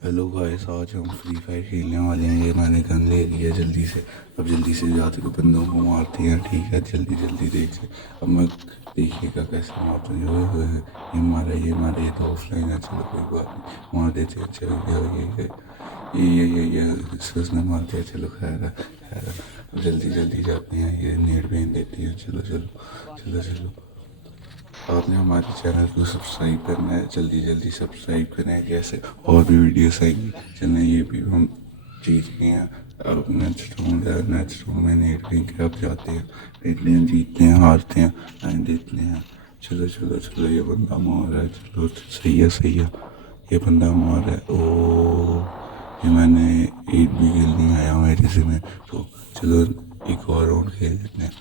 Hello guys, आज हम free fire खेलने वाले हैं। ये मैंने गन ले लिया जल्दी से। अब जल्दी से जाते हुए बंदों को मारते हैं। ठीक है, जल्दी जल्दी देख से। अब मैं देखिएगा कैसे मारता हूँ। ये मारा ये तो ऑफलाइन है। चलो कोई बात नहीं, मार देते हैं। चलो ये इसने मार दिया। चलो खैर है, खैर है। अब जल्दी जल्दी जाते हैं। ये नेट भेज देती है। चलो चलो चलो चलो। आपने हमारे चैनल को सब्सक्राइब करना है, जल्दी जल्दी सब्सक्राइब करें। जैसे और भी वीडियोस आएंगी। चलें, ये भी हम जीत गए हैं। अब नेक्स्ट राउंड में नेट के अब जाते हैं। देखते हैं, जीतते हैं हारते हैं, देखते हैं। चलो चलो चलो, ये बंदा मार रहा है। चलो सही है सही है। ये बंदा मार रहा है। ओ, ये मैंने एक भी खेल नहीं आया मेरे से में। तो चलो एक और राउंड खेल लेते हैं।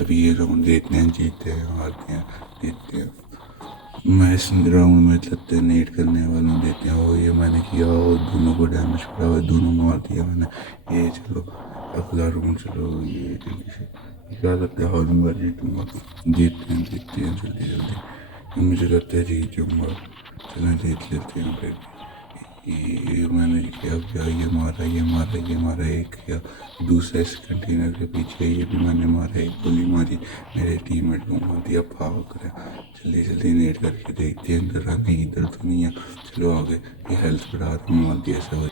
अभी ये राउंड देखते हैं, जीतते हैं हारते हैं, देखते हैं। मैं इस राउंड में लगते नेट करने वालों देते हैं। और ये मैंने किया और दोनों को डैमेज पड़ा हुआ, दोनों मार दिया मैंने। ये चलो अगला राउंड। चलो ये जल्दी से, क्या लगता है हारूंगा जीतूंगा? जीतते हैं जल्दी जल्दी। मुझे लगता है जीत जाऊँगा। चलो जीत लेते हैं फिर। ये मैंने किया क्या, ये मारा एक किया। दूसरा इस कंटेनर के पीछे, ये भी मैंने मारा। एक गोली मारी, मेरे टीममेट को मार दिया। भाग रहा। जल्दी जल्दी नेट करके देखते हैं, इधर नहीं, इधर तो नहीं है। चलो आगे। ये हेल्थ बढ़ा रहा, मार दिया सब।